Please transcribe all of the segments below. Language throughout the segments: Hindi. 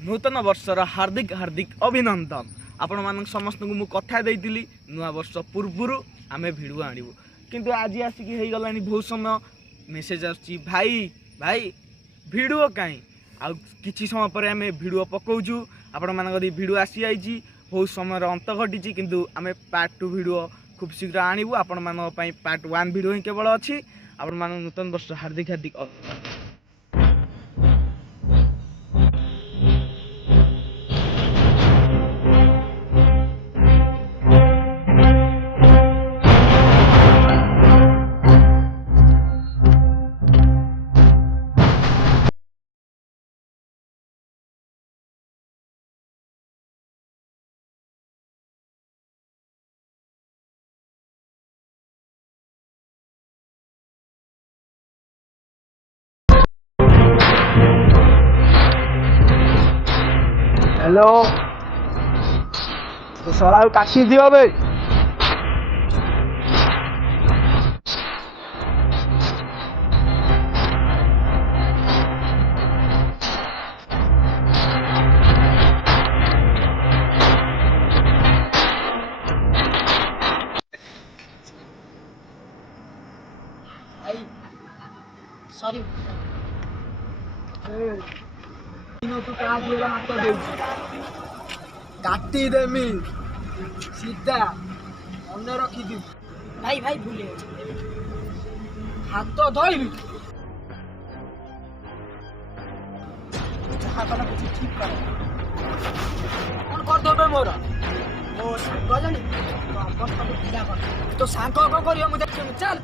नूतन वर्षर हार्दिक हार्दिक अभिनंदन। आपण मान समस्त को मु कथा देइतिली नुआ वर्ष पूर्व आम भिडियो आणबू किंतु आज आसिक हो गलानी बहुत समय मेसेज आसी भाई भाई भिडियो कहीं आ किछि समय पर आम भिडियो पकाउछु आपण मान भिडियो आसी जाइए बहुत समय अंत घटी किंतु आम पार्ट 2 भिडियो खूब शीघ्र आणबू आपण मान पार्ट 1 भिडियो ही केवल अच्छी। आपण मान नूतन वर्ष हार्दिक हार्दिक हेलो तो सरा काशी दियो बे सॉरी तू क्या दिएगा हाथ दे काटी देमी सीधा अन्य रखी दी भाई भाई भूले हाथ धोइबी जहाँ कला कुछ ठीक कर कौन कर देबे मोर ओ सांग जानी तो अवस्था को ढीला कर तो सांग कौन करियो मुझे चल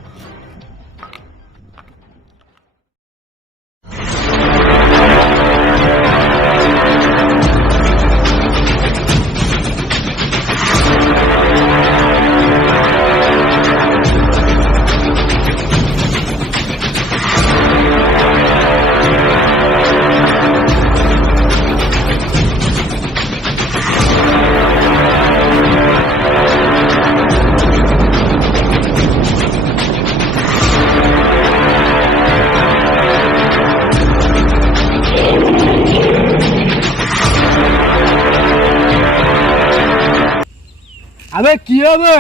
अबे किया बे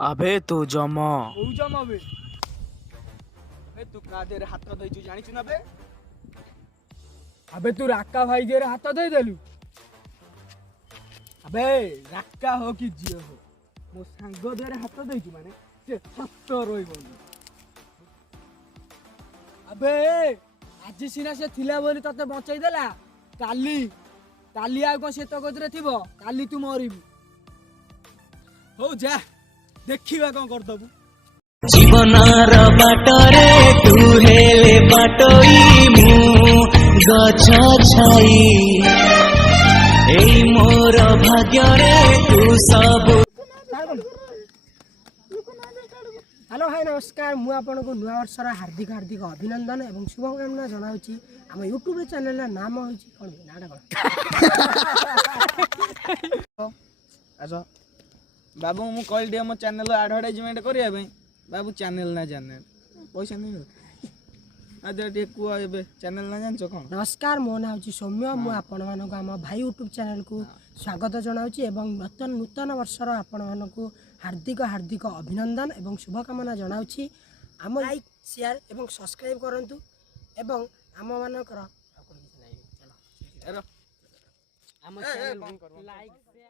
अबे तू जमा ओ जमा बे अबे तू का देरे हाथ दई छु जानि छु ना बे अबे तू राक्का भाई देरे हाथ दई देलु अबे राक्का हो कि जियो हो मो सांग देरे हाथ दई छु माने से सत्य रोई बोल अबे आज सिना से थिला बोली तते बचाई देला काली काली आ को से तो गजरे थिबो काली तू मरिबू हो जा देखिबा कोन कर दबु जीवनर बाटरे तू हेले बाटोई मु गछ छाई एई मोर भाग्यरे तू सब। हेलो हाय नमस्कार मु आपन को नुआ वर्षर हार्दिक हार्दिक अभिनंदन एवं शुभकामना जनाउची हम यूट्यूब चैनल नाम होची कोन नाडा कोन आजो बाबू मु कहल दिए मो चैनल एडवर्टाइजमेंट करिया भाई बाबू चैनल ना जाने पैसा नहीं आज टे कुआ एबे चैनल ना जानछो कोन। नमस्कार मो ना होची सौम्य मु आपन मानो हम भाई यूट्यूब चैनल को स्वागत जनाउची एवं नूतन वर्षर आपन मानो को हार्दिक हार्दिक अभिनंदन एवं शुभकामना जनाउची हम लाइक शेयर एवं सब्सक्राइब करंतु एवं हम मानकर हम चैनल लाइक शेयर